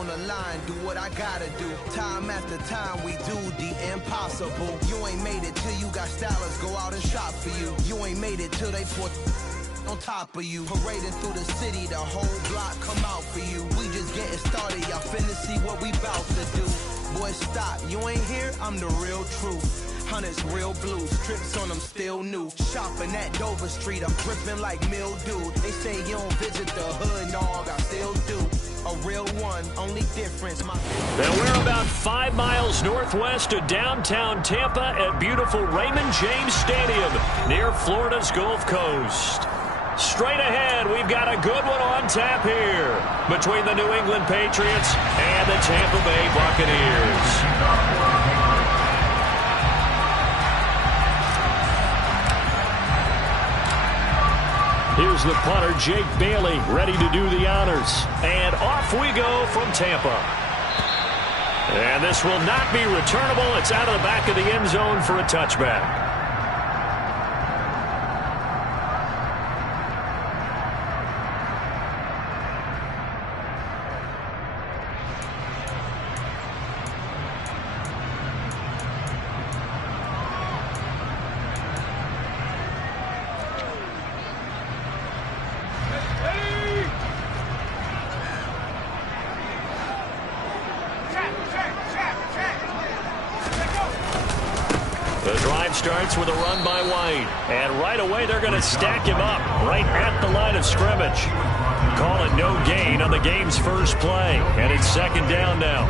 on the line, do what I gotta do. Time after time, we do the impossible. You ain't made it till you got stylists go out and shop for you. You ain't made it till they put on top of you. Parading through the city, the whole block come out for you. We just getting started, y'all finna see what we bout to do. Boy, stop, you ain't here, I'm the real truth. Hunters, real blues, trips on them still new. Shopping at Dover Street, I'm dripping like mildew. They say you don't visit the hood, dog, I still do. A real one, only difference. Then we're about 5 miles northwest of downtown Tampa at beautiful Raymond James Stadium near Florida's Gulf Coast. Straight ahead, we've got a good one on tap here between the New England Patriots and the Tampa Bay Buccaneers. Here's the punter, Jake Bailey, ready to do the honors. And off we go from Tampa. And this will not be returnable. It's out of the back of the end zone for a touchback. The drive starts with a run by White. And right away, they're going to stack him up right at the line of scrimmage. Call it no gain on the game's first play. And it's second down now.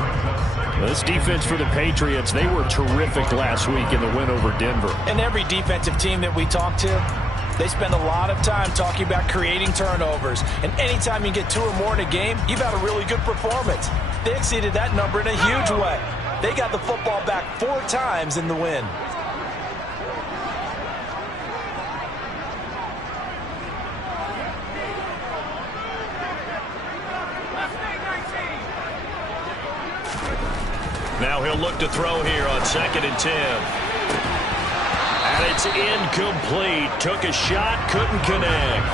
This defense for the Patriots, they were terrific last week in the win over Denver. And every defensive team that we talk to, they spend a lot of time talking about creating turnovers. And anytime you get 2 or more in a game, you've had a really good performance. They exceeded that number in a huge way. They got the football back 4 times in the win. Now he'll look to throw here on 2nd and 10. And it's incomplete. Took a shot, couldn't connect.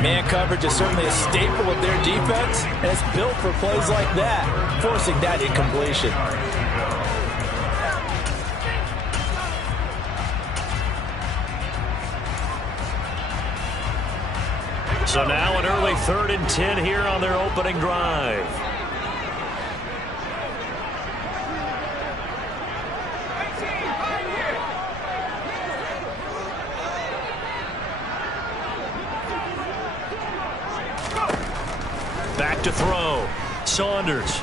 Man coverage is certainly a staple of their defense, and it's built for plays like that, forcing that incompletion. So now an early 3rd and 10 here on their opening drive. Back to throw. Saunders.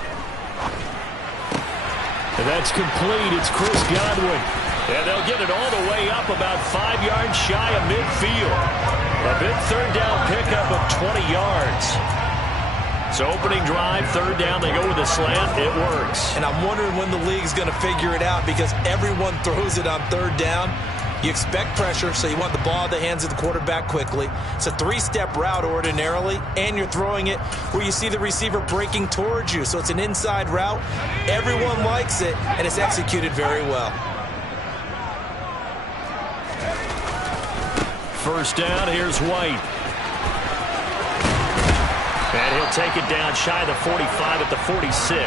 And that's complete. It's Chris Godwin. And they'll get it all the way up about 5 yards shy of midfield. A big 3rd down pickup of 20 yards. So opening drive, 3rd down, they go with a slant. It works. And I'm wondering when the league's going to figure it out because everyone throws it on 3rd down. You expect pressure, so you want the ball in the hands of the quarterback quickly. It's a 3-step route ordinarily, and you're throwing it where you see the receiver breaking towards you. So it's an inside route. Everyone likes it, and it's executed very well. First down, here's White. And he'll take it down shy of the 45 at the 46.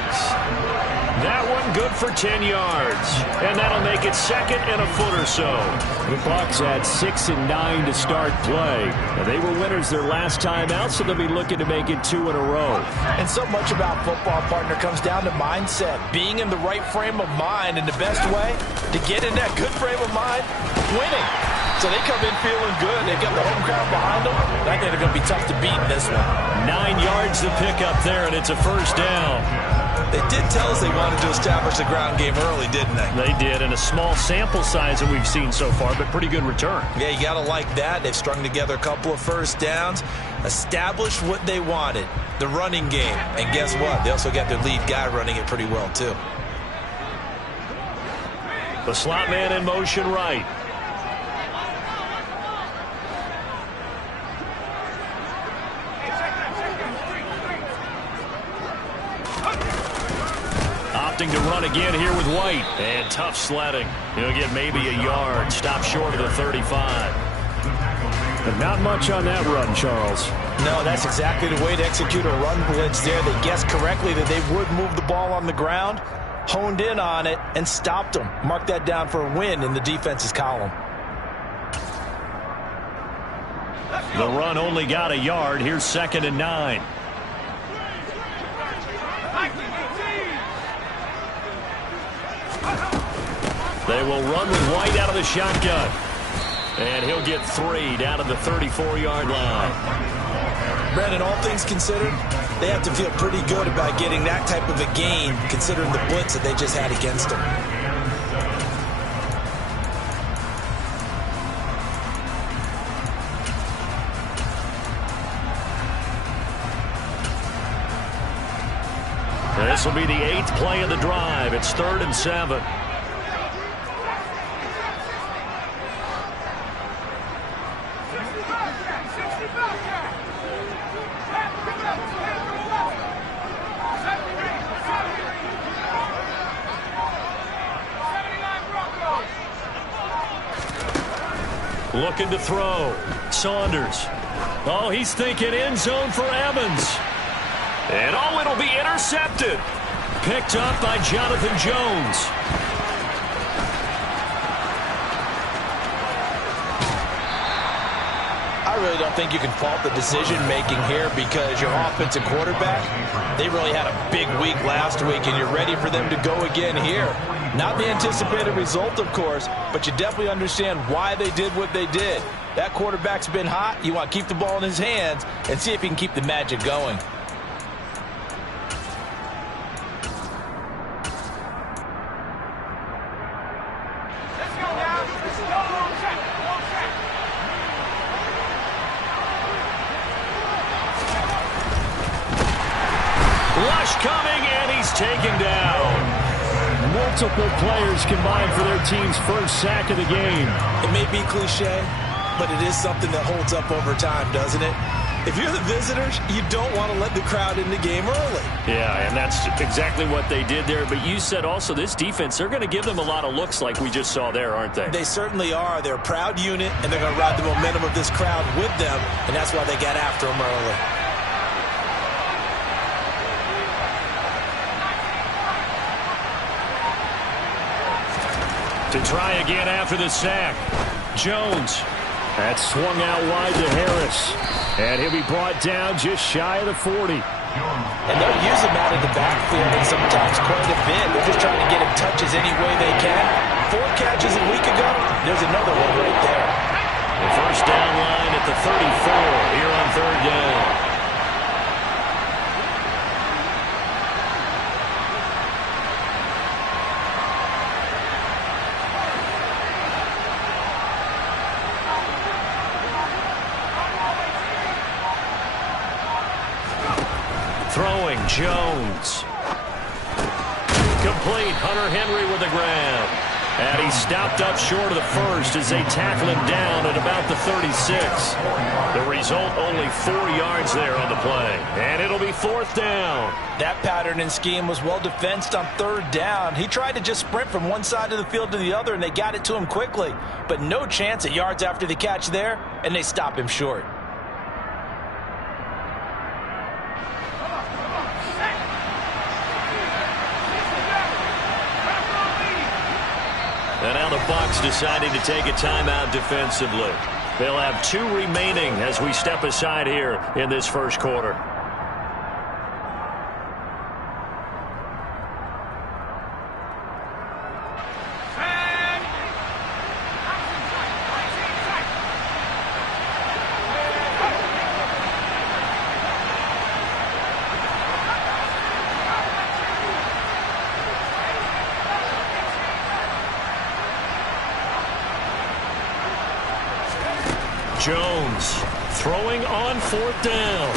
That one good for 10 yards. And that'll make it 2nd and a foot or so. The Bucs had 6 and 9 to start play. And they were winners their last time out, so they'll be looking to make it 2 in a row. And so much about football, partner, comes down to mindset. Being in the right frame of mind, and the best way to get in that good frame of mind, winning. So they come in feeling good. They've got the home crowd behind them. I think they're going to be tough to beat in this one. 9 yards to pick up there, and it's a first down. They did tell us they wanted to establish the ground game early, didn't they? They did, and a small sample size that we've seen so far, but pretty good return. Yeah, you got to like that. They've strung together a couple of first downs, established what they wanted, the running game. And guess what? They also got their lead guy running it pretty well, too. The slot man in motion right. Opting to run again here with White. And tough sledding. He'll get maybe a yard. Stop short of the 35. But not much on that run, Charles. No, that's exactly the way to execute a run blitz there. They guessed correctly that they would move the ball on the ground, honed in on it, and stopped them. Mark that down for a win in the defense's column. The run only got a yard. Here's 2nd and 9. They will run with White out of the shotgun. And he'll get 3 down to the 34-yard line. Brandon, all things considered, they have to feel pretty good about getting that type of a gain, considering the blitz that they just had against them. This will be the 8th play of the drive. It's 3rd and 7. Looking to throw. Saunders. Oh, he's thinking end zone for Evans. And oh, it'll be intercepted. Picked up by Jonathan Jones. I really don't think you can fault the decision-making here because your offensive quarterback, they really had a big week last week, and you're ready for them to go again here. Not the anticipated result, of course, but you definitely understand why they did what they did. That quarterback's been hot. You want to keep the ball in his hands and see if he can keep the magic going. Rush coming, and he's taken down. Multiple players combined for their team's first sack of the game. It may be cliche, but it is something that holds up over time, doesn't it? If you're the visitors, you don't want to let the crowd in the game early. Yeah, and that's exactly what they did there. But you said also this defense, they're going to give them a lot of looks like we just saw there, aren't they? They certainly are. They're a proud unit, and they're going to ride the momentum of this crowd with them, and that's why they got after them early. To try again after the sack. Jones. That swung out wide to Harris. And he'll be brought down just shy of the 40. And they'll use him out of the backfield and sometimes quite a bit. They're just trying to get him touches any way they can. 4 catches a week ago. There's another one right there. The first down line at the 34 here on 3rd down. Throwing, Jones. Complete, Hunter Henry with the grab. And he stopped up short of the first as they tackle him down at about the 36. The result, only 4 yards there on the play. And it'll be 4th down. That pattern and scheme was well defensed on 3rd down. He tried to just sprint from one side of the field to the other, and they got it to him quickly. But no chance at yards after the catch there, and they stop him short. And now the Bucs deciding to take a timeout defensively. They'll have 2 remaining as we step aside here in this first quarter. Jones throwing on 4th down.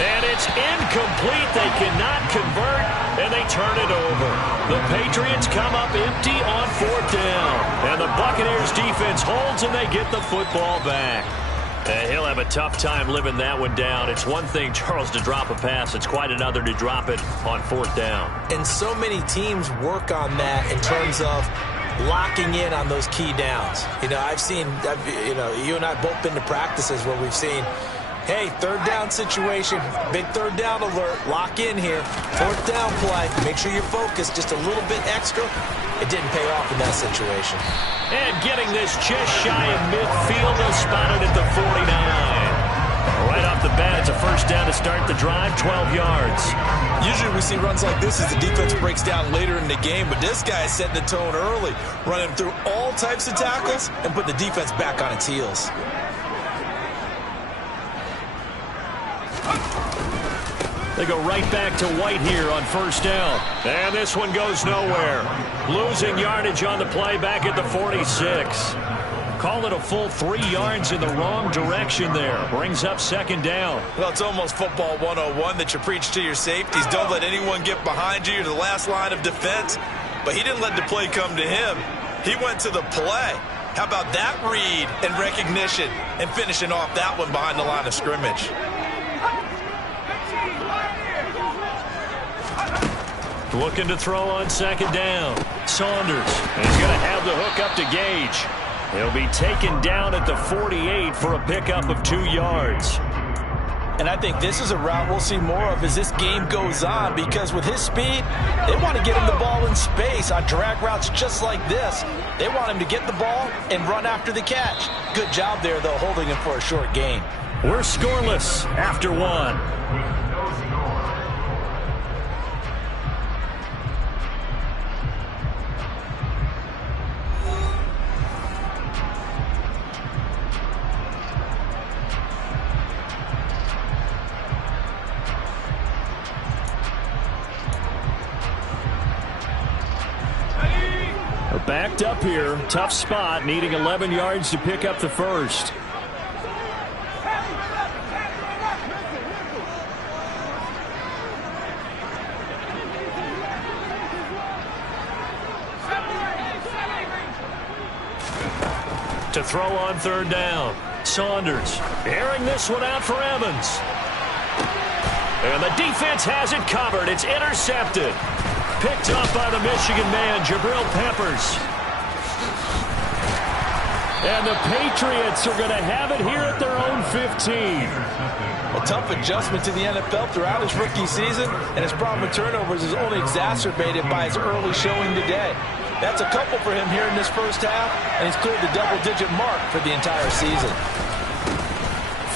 And it's incomplete. They cannot convert, and they turn it over. The Patriots come up empty on 4th down. And the Buccaneers defense holds, and they get the football back. And he'll have a tough time living that one down. It's one thing, Charles, to drop a pass. It's quite another to drop it on 4th down. And so many teams work on that in terms of locking in on those key downs. You know, you and I have both been to practices where we've seen, hey, third down situation, big third down alert, lock in here, fourth down play, make sure you're focused just a little bit extra. It didn't pay off in that situation. And getting this just shy of midfield, they'll spot it at the 49. Right off the bat, it's a first down to start the drive, 12 yards. Usually we see runs like this as the defense breaks down later in the game, but this guy is setting the tone early, running through all types of tackles and putting the defense back on its heels. They go right back to White here on first down. And this one goes nowhere. Losing yardage on the play back at the 46. Call it a full 3 yards in the wrong direction there. Brings up second down. Well, it's almost football 101 that you preach to your safeties. Don't let anyone get behind you. You're the last line of defense. But he didn't let the play come to him. He went to the play. How about that read and recognition and finishing off that one behind the line of scrimmage? Looking to throw on second down. Saunders. And he's going to have the hook up to Gage. He'll be taken down at the 48 for a pickup of 2 yards. And I think this is a route we'll see more of as this game goes on, because with his speed, they want to get him the ball in space on drag routes just like this. They want him to get the ball and run after the catch. Good job there, though, holding him for a short gain. We're scoreless after one. Backed up here, tough spot, needing 11 yards to pick up the first. To throw on third down, Saunders airing this one out for Evans. And the defense has it covered. It's intercepted. Picked up by the Michigan man, Jabril Peppers. And the Patriots are going to have it here at their own 15. A tough adjustment to the NFL throughout his rookie season, and his problem with turnovers is only exacerbated by his early showing today. That's a couple for him here in this first half, and he's cleared the double-digit mark for the entire season.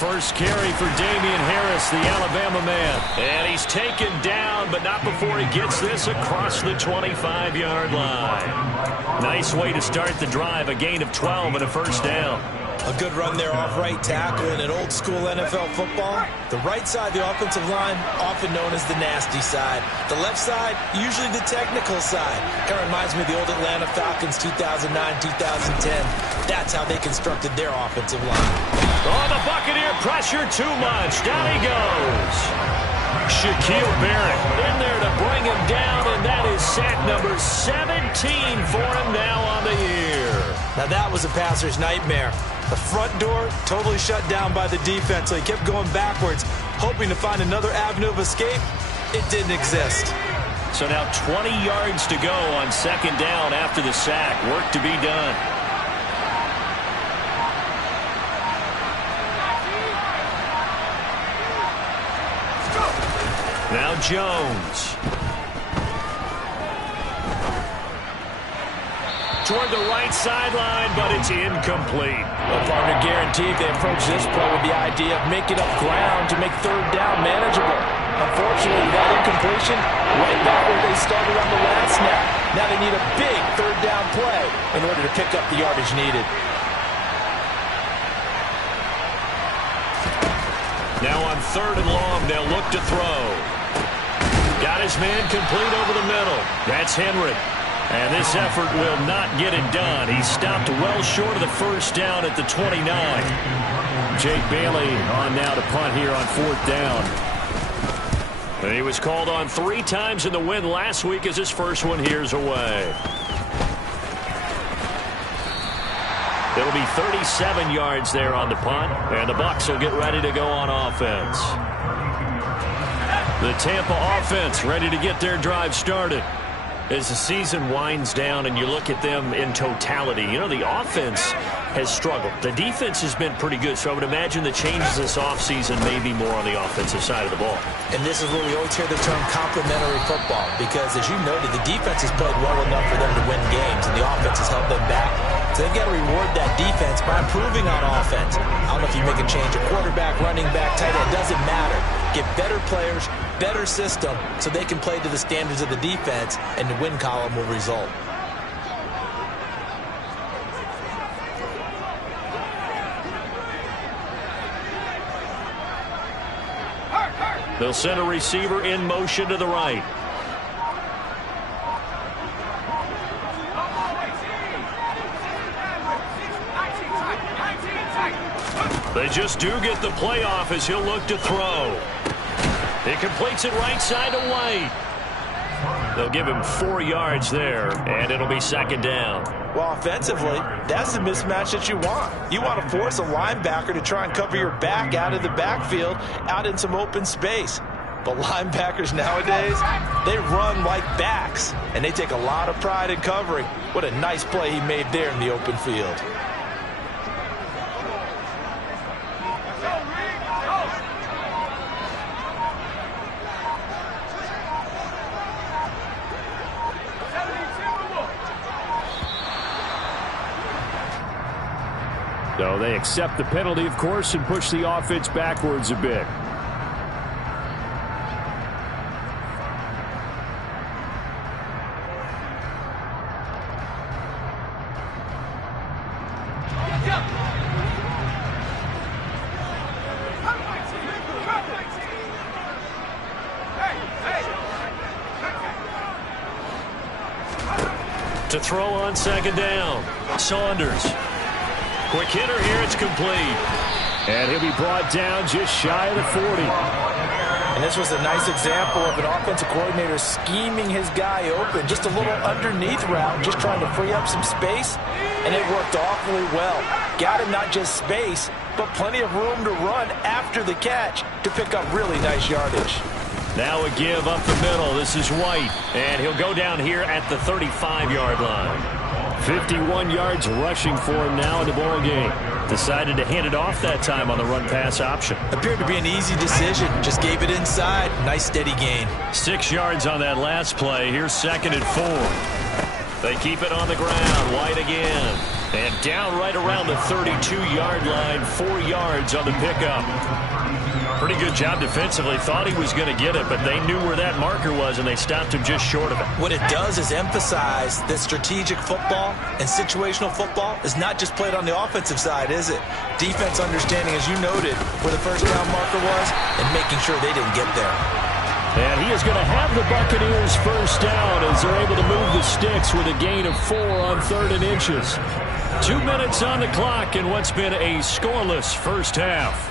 First carry for Damian Harris, the Alabama man. And he's taken down, but not before he gets this across the 25-yard line. Nice way to start the drive, a gain of 12 and a first down. A good run there off right tackle. In an old-school NFL football, the right side of the offensive line, often known as the nasty side. The left side, usually the technical side. Kind of reminds me of the old Atlanta Falcons 2009-2010. That's how they constructed their offensive line. Oh, the Buccaneer pressure too much. Down he goes. Shaquille Barrett in there to bring him down, and that is sack number 17 for him now on the year. Now that was a passer's nightmare. The front door totally shut down by the defense, so he kept going backwards, hoping to find another avenue of escape. It didn't exist. So now 20 yards to go on second down after the sack. Work to be done. Now Jones. Toward the right sideline, but it's incomplete. Well, partner, guaranteed they approach this play with the idea of making up ground to make third down manageable. Unfortunately, that incompletion, right back where they started on the last snap. Now they need a big third down play in order to pick up the yardage needed. Now on third and long, they'll look to throw. Got his man complete over the middle. That's Henry. And this effort will not get it done. He stopped well short of the first down at the 29. Jake Bailey on now to punt here on fourth down. And he was called on 3 times in the win last week as his first one here's away. It'll be 37 yards there on the punt, and the Bucs will get ready to go on offense. The Tampa offense ready to get their drive started. As the season winds down and you look at them in totality, you know, the offense has struggled. The defense has been pretty good, so I would imagine the changes this offseason may be more on the offensive side of the ball. And this is where we always hear the term complementary football, because as you noted, the defense has played well enough for them to win games, and the offense has held them back. So they've got to reward that defense by improving on offense. I don't know if you make a change at quarterback, running back, tight end, doesn't matter. Get better players, better system, so they can play to the standards of the defense, and the win column will result. They'll send a receiver in motion to the right. They just do get the playoff as he'll look to throw. He completes it right side to White. They'll give him 4 yards there, and it'll be second down. Well, offensively, that's the mismatch that you want. You want to force a linebacker to try and cover your back out of the backfield, out in some open space. But linebackers nowadays, they run like backs, and they take a lot of pride in covering. What a nice play he made there in the open field. So they accept the penalty, of course, and push the offense backwards a bit. To throw on second down, Saunders. Quick hitter here, it's complete. And he'll be brought down just shy of the 40. And this was a nice example of an offensive coordinator scheming his guy open. Just a little underneath route, just trying to free up some space. And it worked awfully well. Got him not just space, but plenty of room to run after the catch to pick up really nice yardage. Now a give up the middle. This is White. And he'll go down here at the 35-yard line. 51 yards rushing for him now in the ball game. Decided to hand it off that time on the run-pass option. Appeared to be an easy decision. Just gave it inside. Nice steady gain. 6 yards on that last play. Here's second and 4. They keep it on the ground. White again. And down right around the 32-yard line. 4 yards on the pickup. Pretty good job defensively. Thought he was going to get it, but they knew where that marker was, and they stopped him just short of it. What it does is emphasize that strategic football and situational football is not just played on the offensive side, is it? Defense understanding, as you noted, where the first down marker was and making sure they didn't get there. And he is going to have the Buccaneers first down as they're able to move the sticks with a gain of 4 on 3rd and inches. 2 minutes on the clock in what's been a scoreless first half.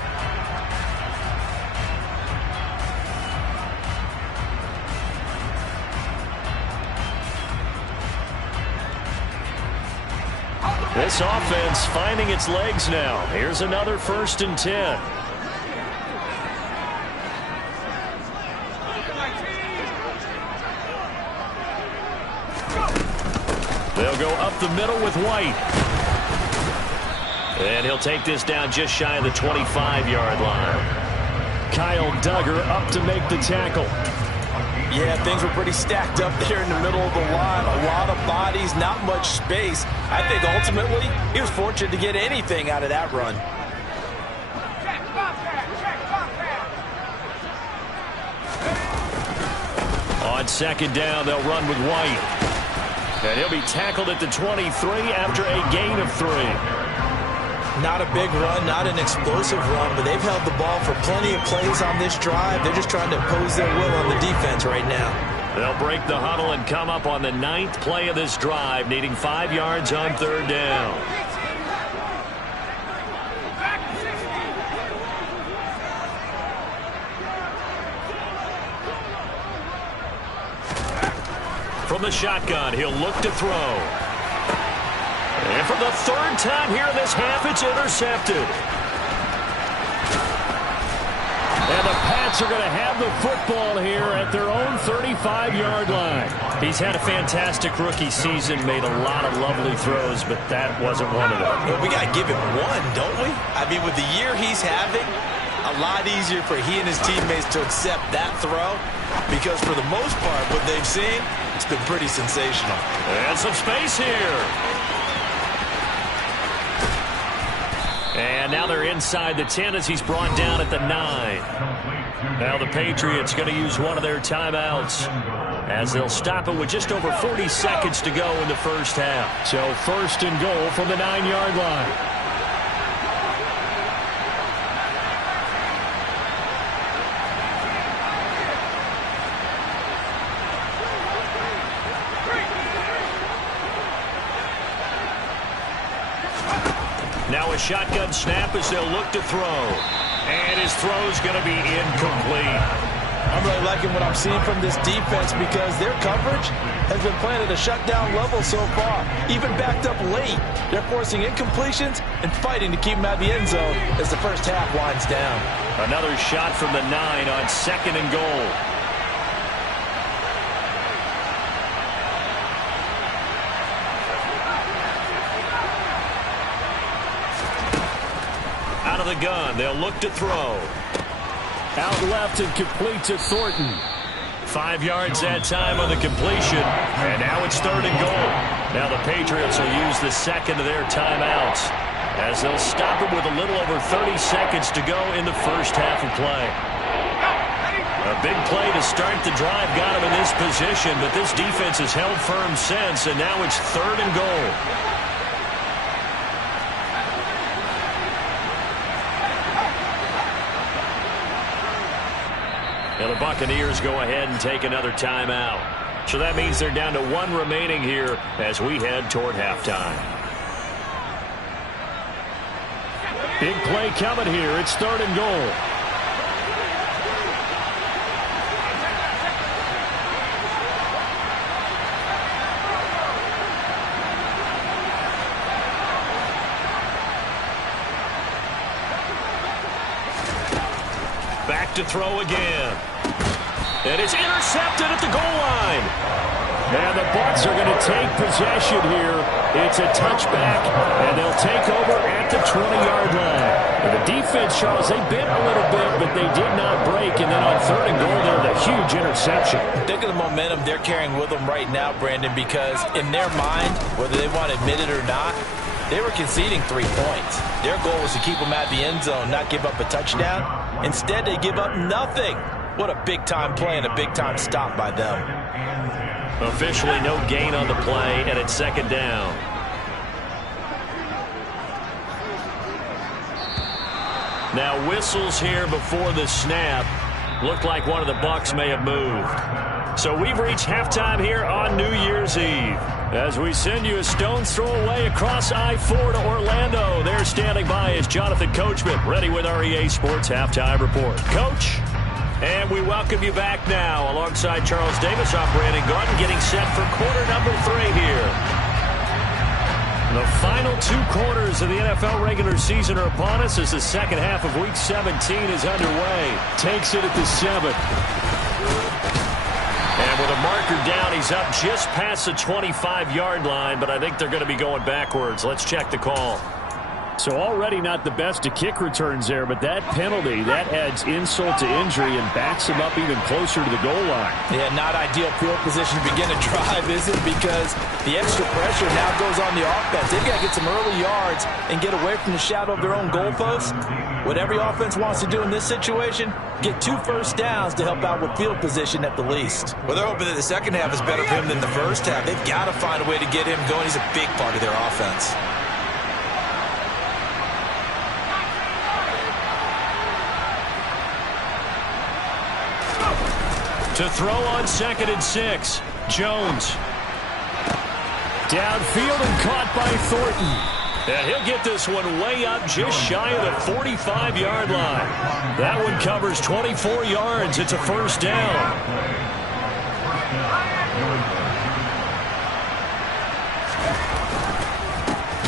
This offense finding its legs now. Here's another 1st and 10. They'll go up the middle with White. And he'll take this down just shy of the 25-yard line. Kyle Duggar up to make the tackle. Yeah, things were pretty stacked up there in the middle of the line. A lot of bodies, not much space. I think ultimately he was fortunate to get anything out of that run. On second down, they'll run with White. And he'll be tackled at the 23 after a gain of 3. Not a big run, not an explosive run, but they've held the ball for plenty of plays on this drive. They're just trying to impose their will on the defense right now. They'll break the huddle and come up on the 9th play of this drive, needing 5 yards on 3rd down. From the shotgun, he'll look to throw. And for the 3rd time here in this half, it's intercepted. And the Pats are going to have the football here at their own 35-yard line. He's had a fantastic rookie season, made a lot of lovely throws, but that wasn't one of them. Well, we got to give him one, don't we? I mean, with the year he's having, a lot easier for he and his teammates to accept that throw, because for the most part, what they've seen, it's been pretty sensational. And some space here. And now they're inside the 10 as he's brought down at the 9. Now the Patriots going to use one of their timeouts as they'll stop it with just over 40 seconds to go in the first half. So first and goal from the 9-yard line. Now a shotgun snap as they'll look to throw. And his throw's going to be incomplete. I'm really liking what I'm seeing from this defense because their coverage has been playing at a shutdown level so far. Even backed up late. They're forcing incompletions and fighting to keep them out of the end zone as the first half winds down. Another shot from the 9 on second and goal. Out of the gun, they'll look to throw. Out left and complete to Thornton. 5 yards that time on the completion. And now it's third and goal. Now the Patriots will use the second of their timeouts as they'll stop it with a little over 30 seconds to go in the first half of play. A big play to start the drive got him in this position, but this defense has held firm since, and now it's third and goal. And the Buccaneers go ahead and take another timeout. So that means they're down to 1 remaining here as we head toward halftime. Big play coming here. It's third and goal. Back to throw again. And it's intercepted at the goal line. And the Bucs are going to take possession here. It's a touchback, and they'll take over at the 20-yard line. And the defense, Charles, they bit a little bit, but they did not break. And then on third and goal, they're the huge interception. Think of the momentum they're carrying with them right now, Brandon, because in their mind, whether they want to admit it or not, they were conceding 3 points. Their goal was to keep them at the end zone, not give up a touchdown. Instead, they give up nothing. What a big-time play and a big-time stop by them. Officially no gain on the play, and it's second down. Now whistles here before the snap. Looked like one of the Bucs may have moved. So we've reached halftime here on New Year's Eve. As we send you a stone's throw away across I-4 to Orlando. There standing by is Jonathan Coachman, ready with our EA Sports Halftime Report. Coach, and we welcome you back now alongside Charles Davis. I'm Brandon Gordon getting set for quarter number 3 here. The final 2 quarters of the NFL regular season are upon us as the second half of Week 17 is underway. Takes it at the 7. And with a marker down, he's up just past the 25-yard line, but I think they're going to be going backwards. Let's check the call. So already not the best of kick returns there, but that penalty, that adds insult to injury and backs him up even closer to the goal line. Yeah, not ideal field position to begin a drive, is it? Because the extra pressure now goes on the offense. They've got to get some early yards and get away from the shadow of their own goalposts. What every offense wants to do in this situation, get 2 first downs to help out with field position at the least. Well, they're hoping that the second half is better for him than the first half. They've got to find a way to get him going. He's a big part of their offense. To throw on 2nd and 6. Jones. Downfield and caught by Thornton. And he'll get this one way up just shy of the 45-yard line. That one covers 24 yards. It's a first down.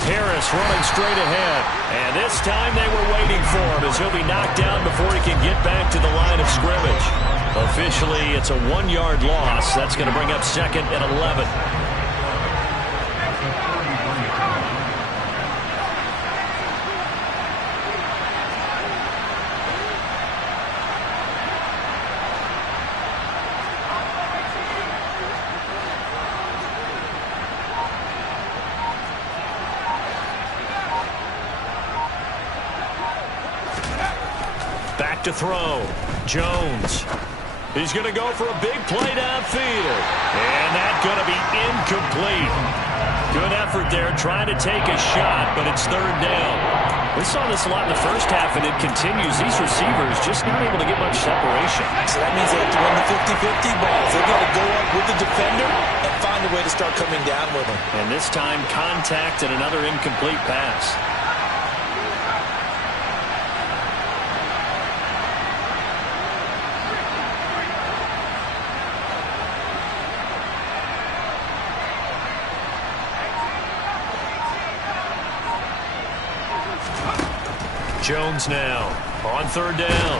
Harris running straight ahead. And this time they were waiting for him as he'll be knocked down before he can get back to the line of scrimmage. Officially, it's a 1-yard loss. That's going to bring up second and 11. Back to throw. Jones. He's going to go for a big play downfield. And that's going to be incomplete. Good effort there trying to take a shot, but it's third down. We saw this a lot in the first half, and it continues. These receivers just not able to get much separation. So that means they have to run the 50-50 balls. They've got to go up with the defender and find a way to start coming down with him. And this time, contact and another incomplete pass. Jones now on third down.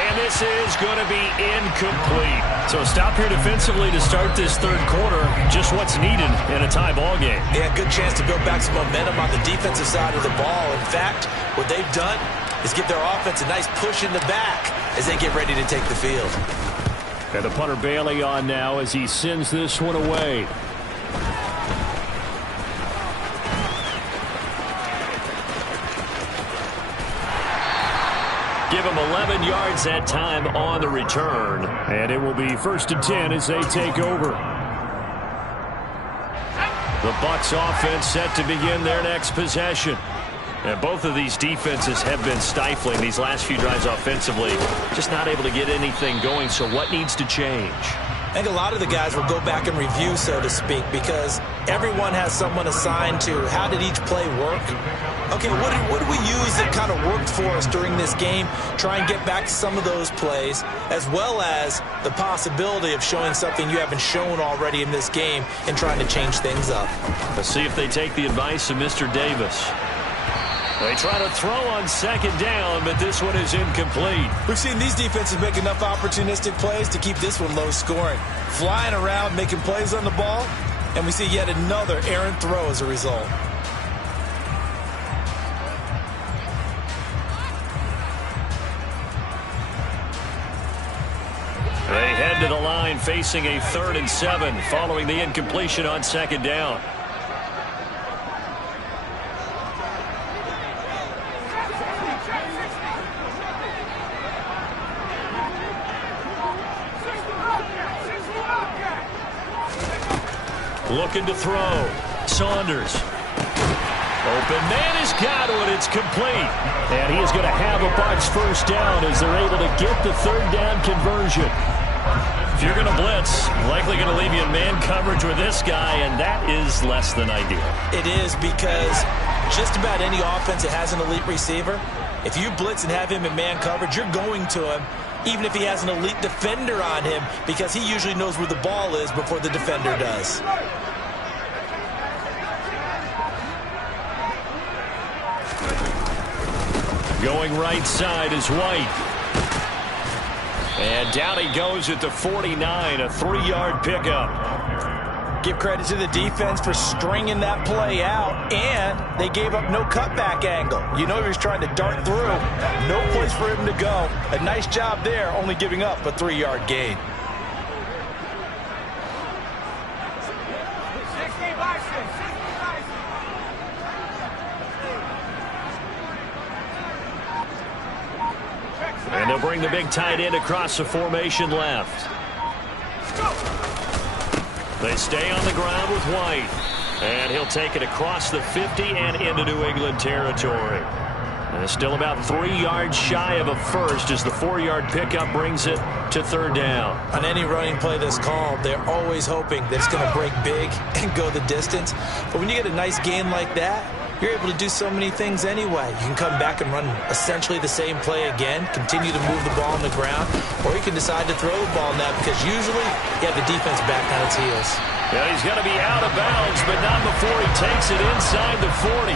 And this is going to be incomplete. So a stop here defensively to start this third quarter. Just what's needed in a tie ball game. Yeah, good chance to build back some momentum on the defensive side of the ball. In fact, what they've done is give their offense a nice push in the back as they get ready to take the field. And the punter Bailey on now as he sends this one away. Give him 11 yards that time on the return. And it will be 1st and 10 as they take over. The Bucs offense set to begin their next possession. And both of these defenses have been stifling these last few drives offensively. Just not able to get anything going. So what needs to change? I think a lot of the guys will go back and review, so to speak, because everyone has someone assigned to how did each play work. Okay, what did we use that kind of worked for us during this game? Try and get back to some of those plays, as well as the possibility of showing something you haven't shown already in this game and trying to change things up. Let's see if they take the advice of Mr. Davis. They try to throw on second down, but this one is incomplete. We've seen these defenses make enough opportunistic plays to keep this one low scoring. Flying around, making plays on the ball, and we see yet another errant throw as a result. They head to the line facing a 3rd and 7 following the incompletion on second down. Looking to throw. Saunders. Open man has got one. It's complete. And he is going to have a Bucs first down as they're able to get the third down conversion. If you're going to blitz, likely going to leave you in man coverage with this guy, and that is less than ideal. It is, because just about any offense that has an elite receiver, if you blitz and have him in man coverage, you're going to him, even if he has an elite defender on him, because he usually knows where the ball is before the defender does. Going right side is White. And down he goes at the 49, a 3-yard pickup. Give credit to the defense for stringing that play out, and they gave up no cutback angle. You know he was trying to dart through. No place for him to go. A nice job there, only giving up a 3-yard gain. And they'll bring the big tight end across the formation left. They stay on the ground with White. And he'll take it across the 50 and into New England territory. And it's still about 3 yards shy of a first as the 4-yard pickup brings it to third down. On any running play that's called, they're always hoping that it's going to break big and go the distance. But when you get a nice gain like that, you're able to do so many things anyway. You can come back and run essentially the same play again, continue to move the ball on the ground, or you can decide to throw the ball now because usually you have the defense back on its heels. Yeah, he's going to be out of bounds, but not before he takes it inside the 40.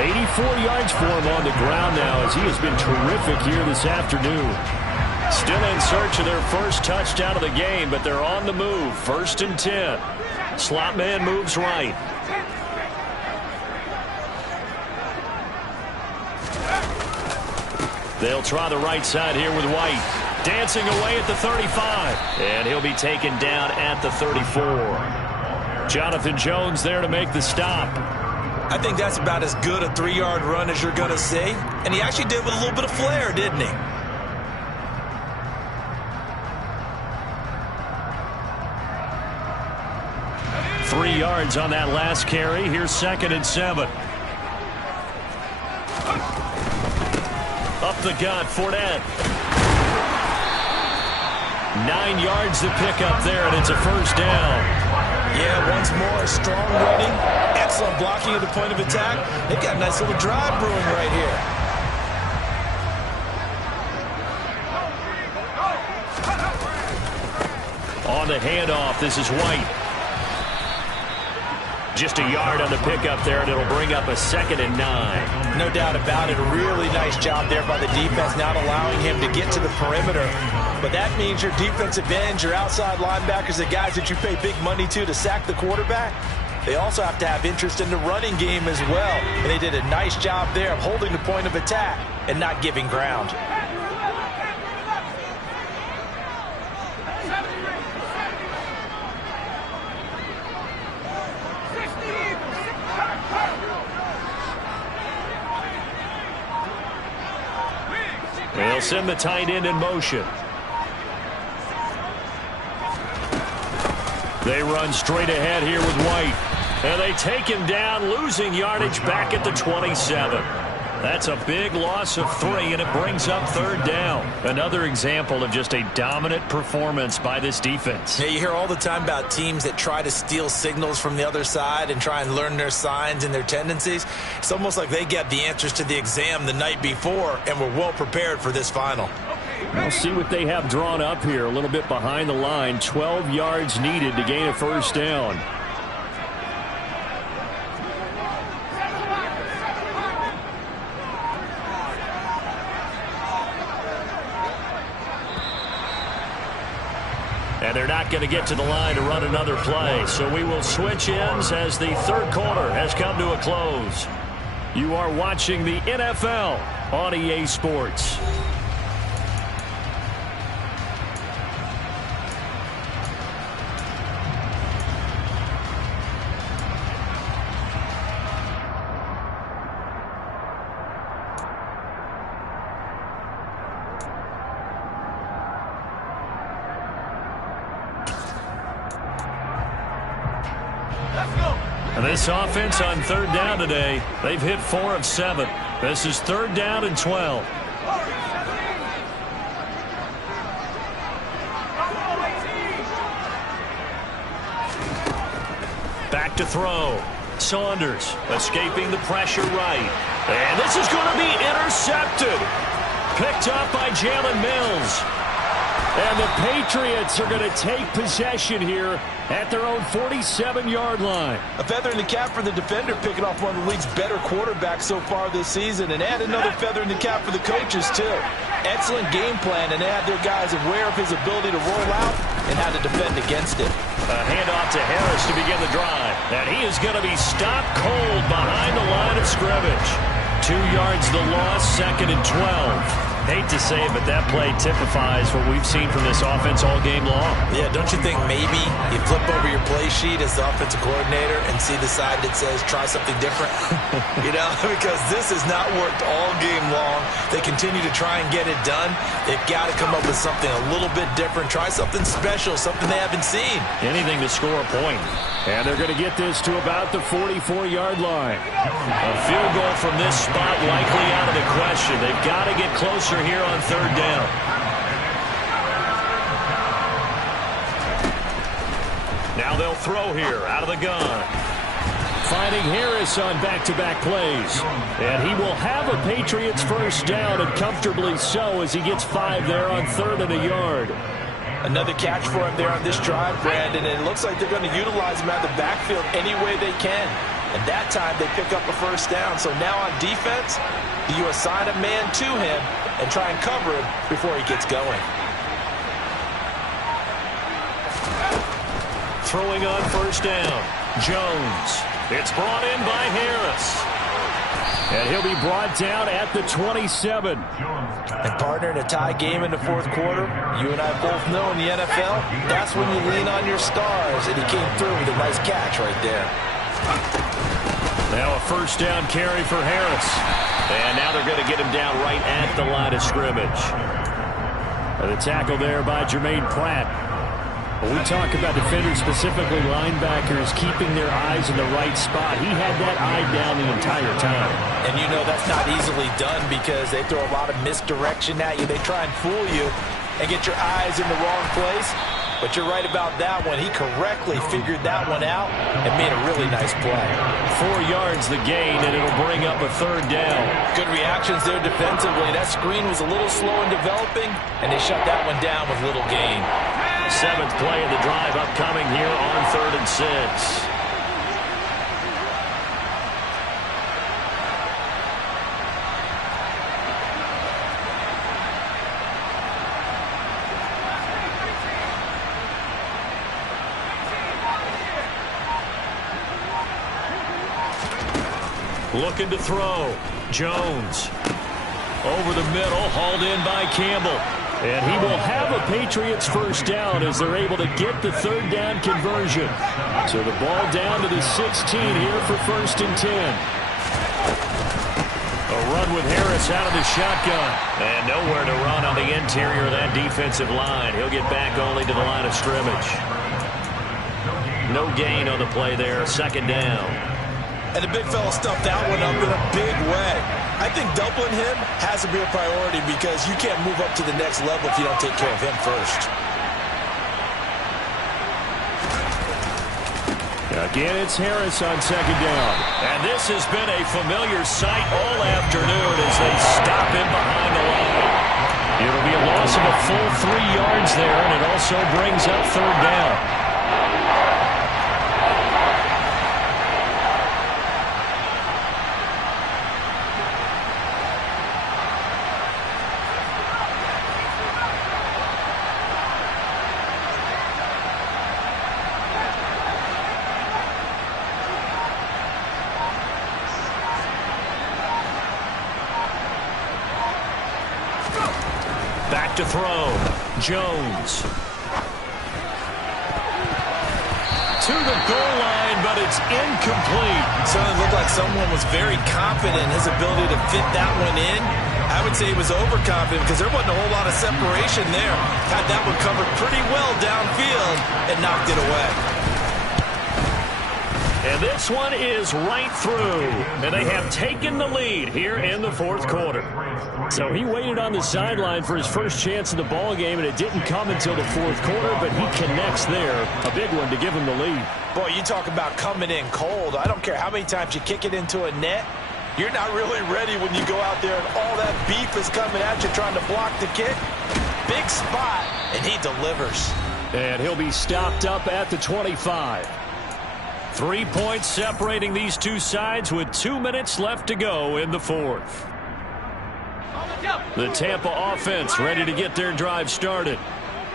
84 yards for him on the ground now as he has been terrific here this afternoon. Still in search of their first touchdown of the game, but they're on the move. 1st and 10. Slot man moves right. They'll try the right side here with White. Dancing away at the 35. And he'll be taken down at the 34. Jonathan Jones there to make the stop. I think that's about as good a 3-yard run as you're going to see. And he actually did with a little bit of flair, didn't he? Three yards on that last carry. Here's 2nd and 7. Up the gut, Fournette. 9 yards to pick up there, and it's a first down. Yeah, once more, strong running, excellent blocking at the point of attack. They've got a nice little drive brewing right here. On the handoff, this is White. Just a yard on the pickup there, and it'll bring up a 2nd and 9. No doubt about it. A really nice job there by the defense, not allowing him to get to the perimeter. But that means your defensive ends, your outside linebackers, the guys that you pay big money to sack the quarterback, they also have to have interest in the running game as well. And they did a nice job there of holding the point of attack and not giving ground. They'll send the tight end in motion. They run straight ahead here with White. And they take him down, losing yardage back at the 27. That's a big loss of 3, and it brings up 3rd down. Another example of just a dominant performance by this defense. Yeah, you hear all the time about teams that try to steal signals from the other side and try and learn their signs and their tendencies. It's almost like they get the answers to the exam the night before and were well prepared for this final. We'll see what they have drawn up here. A little bit behind the line. 12 yards needed to gain a first down. And they're not going to get to the line to run another play. So we will switch ends as the 3rd quarter has come to a close. You are watching the NFL on EA Sports. And this offense on 3rd down today, they've hit 4 of 7. This is 3rd down and 12. Back to throw. Saunders escaping the pressure right. And this is going to be intercepted. Picked up by Jalen Mills. And the Patriots are going to take possession here at their own 47-yard line. A feather in the cap for the defender, picking off one of the league's better quarterbacks so far this season, and add another feather in the cap for the coaches, too. Excellent game plan, and they had their guys aware of his ability to roll out and how to defend against it. A handoff to Harris to begin the drive. And he is going to be stopped cold behind the line of scrimmage. 2 yards the loss, 2nd and 12. Hate to say it, but that play typifies what we've seen from this offense all game long. Yeah, don't you think maybe you flip over your play sheet as the offensive coordinator and see the side that says try something different? You know, because this has not worked all game long. They continue to try and get it done. They've got to come up with something a little bit different. Try something special, something they haven't seen. Anything to score a point. And they're going to get this to about the 44-yard line. A field goal from this spot likely out of the question. They've got to get closer here on 3rd down. Now they'll throw here out of the gun. finding Harris on back-to-back plays. And he will have a Patriots first down, and comfortably so, as he gets 5 there on 3rd and a yard. Another catch for him there on this drive, Brandon, and it looks like they're going to utilize him out of the backfield any way they can. And that time they pick up a first down. So now on defense, you assign a man to him and try and cover him before he gets going. Throwing on first down, Jones. It's brought in by Harris. And he'll be brought down at the 27. And partner, in a tie game in the 4th quarter, you and I both know in the NFL, that's when you lean on your stars. And he came through with a nice catch right there. Now a first down carry for Harris. And now they're going to get him down right at the line of scrimmage. And the tackle there by Jermaine Pratt. When we talk about defenders, specifically linebackers, keeping their eyes in the right spot, he had that eye down the entire time. And you know that's not easily done because they throw a lot of misdirection at you. They try and fool you and get your eyes in the wrong place. But you're right about that one. He correctly figured that one out and made a really nice play. 4 yards the gain, and it'll bring up a 3rd down. Good reactions there defensively. That screen was a little slow in developing, and they shut that one down with little gain. 7th play of the drive upcoming here on 3rd and 6. Looking to throw. Jones. Over the middle, hauled in by Campbell. And he will have a Patriots first down as they're able to get the 3rd down conversion. So the ball down to the 16 here for 1st and 10. A run with Harris out of the shotgun. And nowhere to run on the interior of that defensive line. He'll get back only to the line of scrimmage. No gain on the play there. 2nd down. And the big fella stuffed that one up in a big way. I think doubling him has to be a priority because you can't move up to the next level if you don't take care of him first. Again, it's Harris on 2nd down. And this has been a familiar sight all afternoon as they stop him behind the line. It'll be a loss of a full 3 yards there, and it also brings up 3rd down. Back to throw. Jones. To the goal line, but it's incomplete. Certainly looked like someone was very confident in his ability to fit that one in. I would say he was overconfident because there wasn't a whole lot of separation there. Had that one covered pretty well downfield and knocked it away. And this one is right through. And they have taken the lead here in the 4th quarter. So he waited on the sideline for his first chance in the ball game, and it didn't come until the 4th quarter, but he connects there. A big one to give him the lead. Boy, you talk about coming in cold. I don't care how many times you kick it into a net. You're not really ready when you go out there and all that beef is coming at you trying to block the kick. Big spot, and he delivers. And he'll be stopped up at the 25. 3 points separating these two sides with 2 minutes left to go in the 4th. The Tampa offense ready to get their drive started.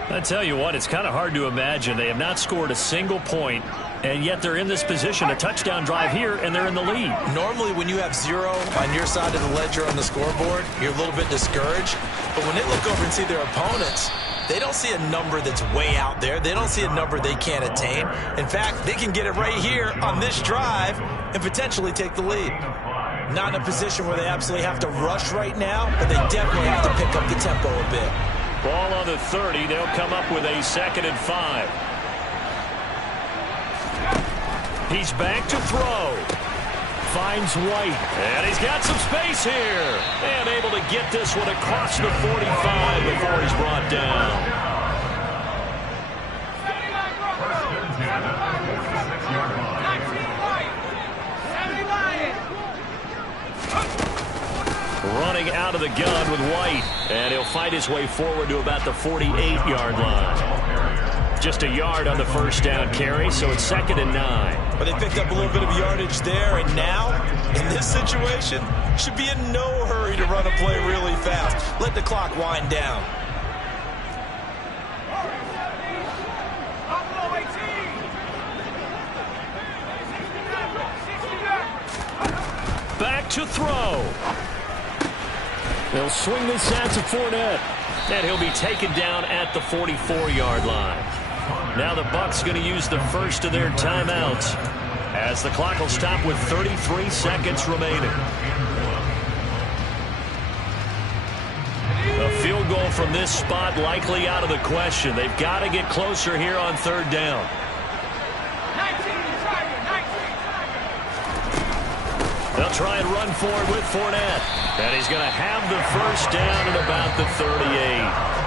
I tell you what, it's kind of hard to imagine. They have not scored a single point, and yet they're in this position. A touchdown drive here, and they're in the lead. Normally, when you have 0 on your side of the ledger on the scoreboard, you're a little bit discouraged. But when they look over and see their opponents, they don't see a number that's way out there. They don't see a number they can't attain. In fact, they can get it right here on this drive and potentially take the lead. Not in a position where they absolutely have to rush right now, but they definitely have to pick up the tempo a bit. Ball on the 30. They'll come up with a 2nd and 5. He's back to throw. Finds White. And he's got some space here. And able to get this one across the 45 before he's brought down. out of the gun with White. And he'll fight his way forward to about the 48-yard line. Just a yard on the first down carry, so it's 2nd and 9. But they picked up a little bit of yardage there, and now, in this situation, should be in no hurry to run a play really fast. Let the clock wind down. Back to throw. They'll swing this out to Fournette. And he'll be taken down at the 44-yard line. Now the Bucs going to use the first of their timeouts as the clock will stop with 33 seconds remaining. A field goal from this spot likely out of the question. They've got to get closer here on 3rd down. They'll try and run forward with Fournette. And he's going to have the first down at about the 38.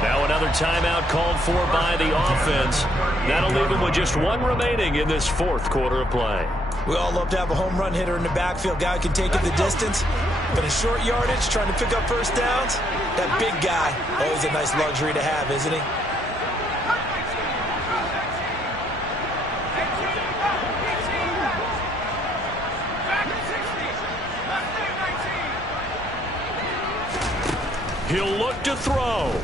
Now another timeout called for by the offense. That'll leave them with just 1 remaining in this 4th quarter of play. We all love to have a home run hitter in the backfield. Guy who can take it the distance. But in short yardage, trying to pick up first downs, that big guy, always a nice luxury to have, isn't he? He'll look to throw.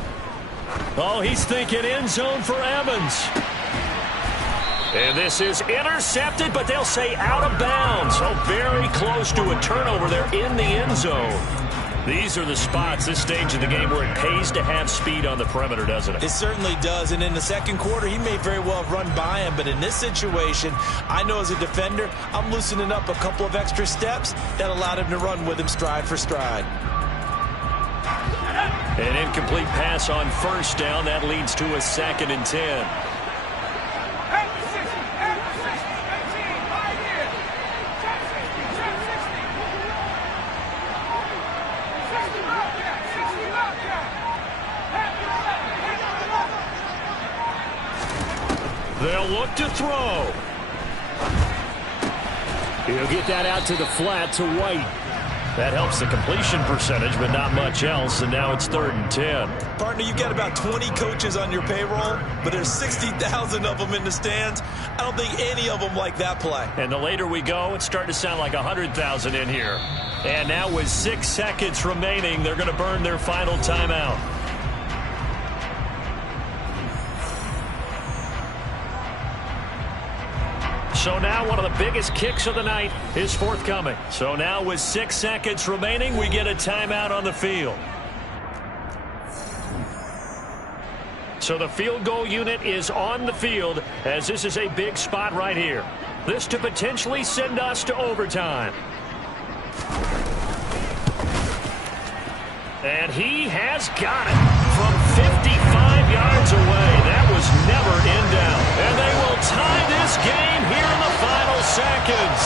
Oh, he's thinking end zone for Evans. And this is intercepted, but they'll say out of bounds. So very close to a turnover there in the end zone. These are the spots, this stage of the game, where it pays to have speed on the perimeter, doesn't it? It certainly does. And in the 2nd quarter, he may very well have run by him. But in this situation, I know as a defender, I'm loosening up a couple of extra steps that allowed him to run with him stride for stride. An incomplete pass on first down. That leads to a 2nd and 10. They'll look to throw. He'll get that out to the flat to White. That helps the completion percentage, but not much else, and now it's 3rd and 10. Partner, you've got about 20 coaches on your payroll, but there's 60,000 of them in the stands. I don't think any of them like that play. And the later we go, it's starting to sound like 100,000 in here. And now with 6 seconds remaining, they're going to burn their final timeout. So now one of the biggest kicks of the night is forthcoming. So now with 6 seconds remaining, we get a timeout on the field. So the field goal unit is on the field as this is a big spot right here. This to potentially send us to overtime. And he has got it from 55 yards away. That was never in doubt. And they will tie this game here in the final seconds.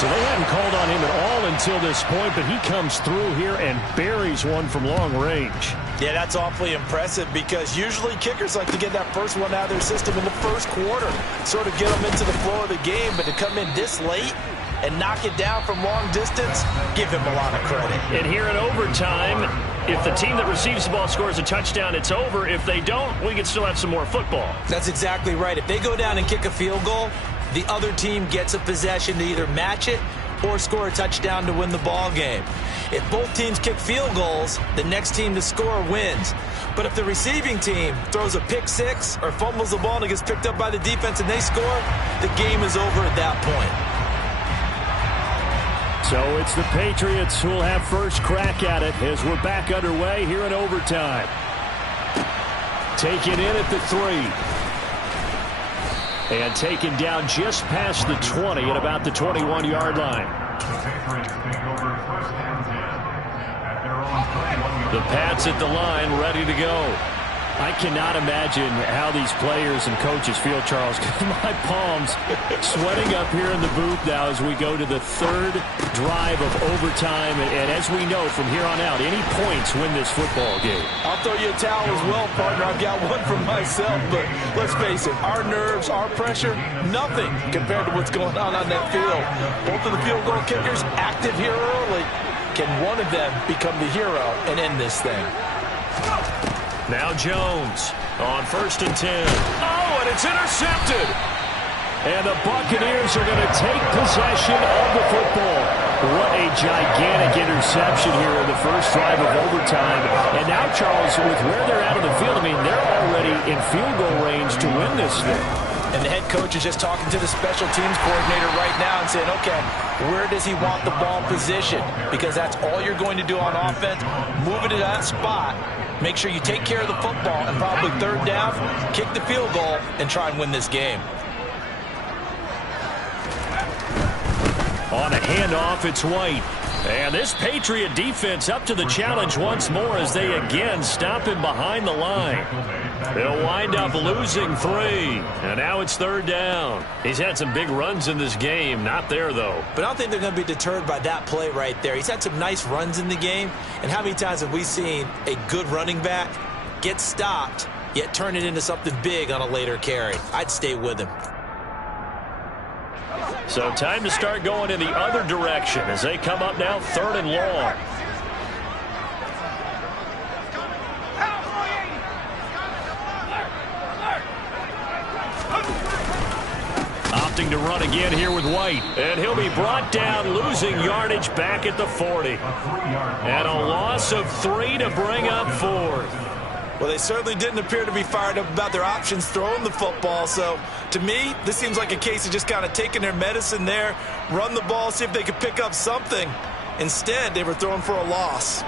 So they hadn't called on him at all until this point, but he comes through here and buries one from long range. Yeah, that's awfully impressive because usually kickers like to get that first one out of their system in the 1st quarter, sort of get them into the flow of the game, but to come in this late and knock it down from long distance, give him a lot of credit. And here in overtime, if the team that receives the ball scores a touchdown, it's over. If they don't, we can still have some more football. That's exactly right. If they go down and kick a field goal, the other team gets a possession to either match it or score a touchdown to win the ball game. If both teams kick field goals, the next team to score wins. But if the receiving team throws a pick six or fumbles the ball and it gets picked up by the defense and they score, the game is over at that point. So it's the Patriots who will have first crack at it as we're back underway here in overtime. Taken in at the 3. And taken down just past the 20 at about the 21-yard line. The Pats at the line, ready to go. I cannot imagine how these players and coaches feel, Charles. My palms sweating up here in the booth now as we go to the 3rd drive of overtime. And as we know from here on out, any points win this football game. I'll throw you a towel as well, partner. I've got one for myself. But let's face it, our nerves, our pressure, nothing compared to what's going on that field. Both of the field goal kickers active here early. Can one of them become the hero and end this thing? Now Jones on 1st and 10. Oh, and it's intercepted. And the Buccaneers are going to take possession of the football. What a gigantic interception here in the first drive of overtime. And now, Charles, with where they're at in the field, I mean, they're already in field goal range to win this thing. And the head coach is just talking to the special teams coordinator right now and saying, okay, where does he want the ball positioned? Because that's all you're going to do on offense. Move it to that spot. Make sure you take care of the football, and probably 3rd down, kick the field goal, and try and win this game. On a handoff, it's White. And this Patriot defense up to the challenge once more as they again stop him behind the line. They'll wind up losing 3. And now it's 3rd down. He's had some big runs in this game. Not there, though. But I don't think they're going to be deterred by that play right there. He's had some nice runs in the game. And how many times have we seen a good running back get stopped, yet turn it into something big on a later carry? I'd stay with him. So time to start going in the other direction as they come up now 3rd and long. Opting to run again here with White. And he'll be brought down, losing yardage back at the 40. And a loss of 3 to bring up 4th. Well, they certainly didn't appear to be fired up about their options throwing the football. So, to me, this seems like a case of just kind of taking their medicine there, run the ball, see if they could pick up something. Instead, they were throwing for a loss.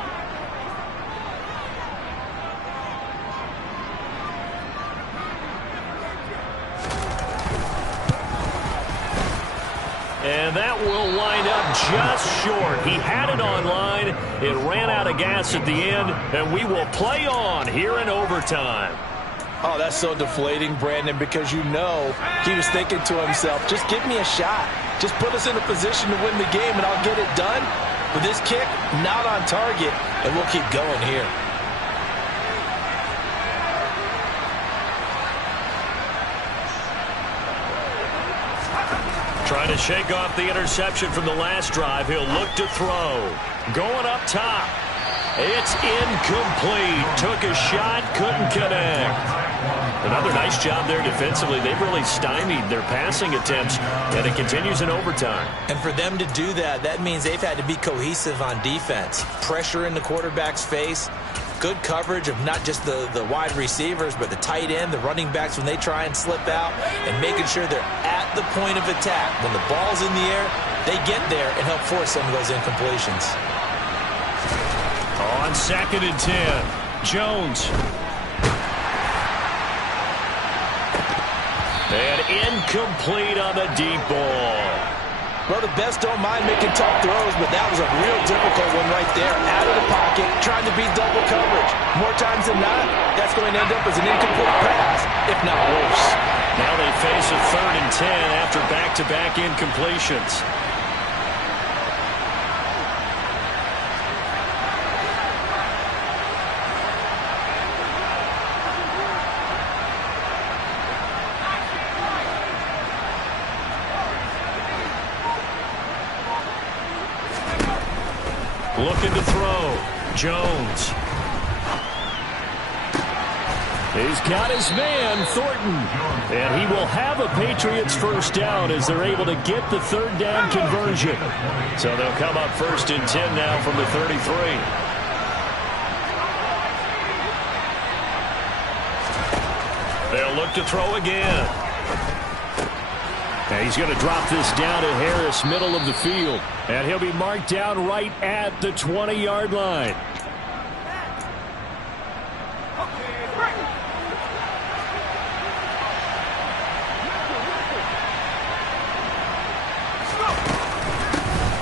And that will wind up just short. He had it on line. It ran out of gas at the end, and we will play on here in overtime. Oh, that's so deflating, Brandon, because you know he was thinking to himself, just give me a shot. Just put us in a position to win the game, and I'll get it done. With this kick, not on target, and we'll keep going here. Trying to shake off the interception from the last drive. He'll look to throw. Going up top. It's incomplete. Took a shot, couldn't connect. Another nice job there defensively. They've really stymied their passing attempts, and it continues in overtime. And for them to do that, that means they've had to be cohesive on defense. Pressure in the quarterback's face. Good coverage of not just the wide receivers, but the tight end, the running backs when they try and slip out, and making sure they're at the point of attack. When the ball's in the air, they get there and help force some of those incompletions. On 2nd and 10, Jones. And incomplete on the deep ball. Well, the best don't mind making tough throws, but that was a real difficult one right there. Out of the pocket, trying to beat double coverage. More times than not, that's going to end up as an incomplete pass, if not worse. Now they face a 3rd and 10 after back-to-back incompletions. Looking to throw. Jones. He's got his man, Thornton. And he will have a Patriots first down as they're able to get the 3rd down conversion. So they'll come up 1st and 10 now from the 33. They'll look to throw again. And he's going to drop this down to Harris, middle of the field. And he'll be marked down right at the 20-yard line.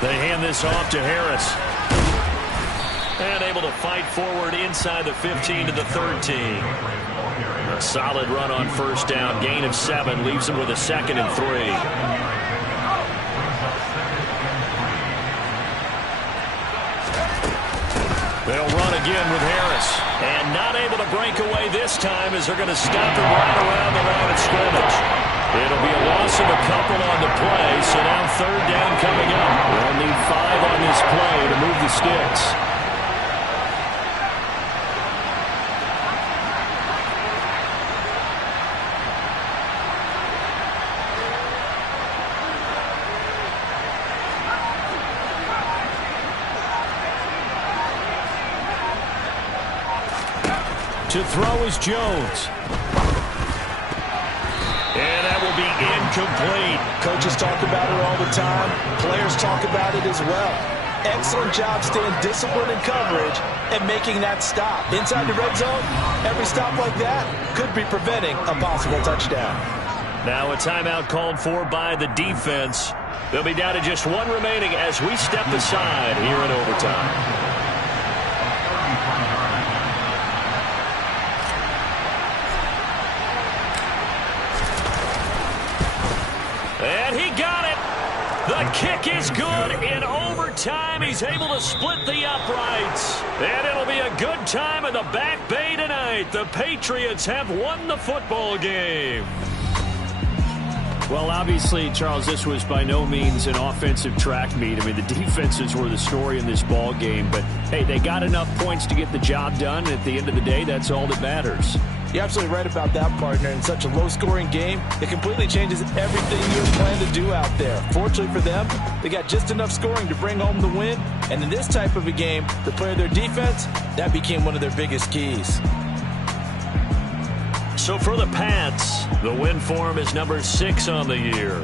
They hand this off to Harris. And able to fight forward inside the 15 to the 13. A solid run on 1st down. Gain of 7 leaves him with a 2nd and 3. They'll run again with Harris. And not able to break away this time as they're going to stop him right around the line of scrimmage. It'll be a loss of a couple on the play, so now 3rd down coming up. They'll need 5 on this play to move the sticks. To throw is Jones. And that will be incomplete. Coaches talk about it all the time. Players talk about it as well. Excellent job staying disciplined in coverage and making that stop. Inside the red zone, every stop like that could be preventing a possible touchdown. Now a timeout called for by the defense. They'll be down to just one remaining as we step aside here in overtime. And he got it. The kick is good in overtime. He's able to split the uprights. And it'll be a good time in the back bay tonight. The Patriots have won the football game. Well, obviously, Charles, this was by no means an offensive track meet. I mean, the defenses were the story in this ball game. But, hey, they got enough points to get the job done. At the end of the day, that's all that matters. You're absolutely right about that, partner. In such a low-scoring game, it completely changes everything you had planned to do out there. Fortunately for them, they got just enough scoring to bring home the win. And in this type of a game, to play their defense, that became one of their biggest keys. So for the Pats, the win form is number 6 on the year.